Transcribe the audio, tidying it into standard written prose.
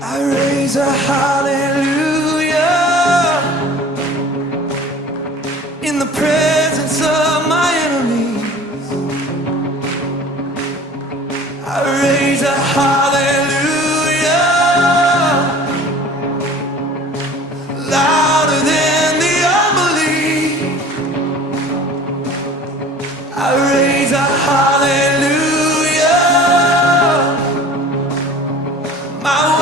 I raise a hallelujah in the presence of my enemies. I raise a hallelujah louder than the unbelief. I raise a hallelujah. My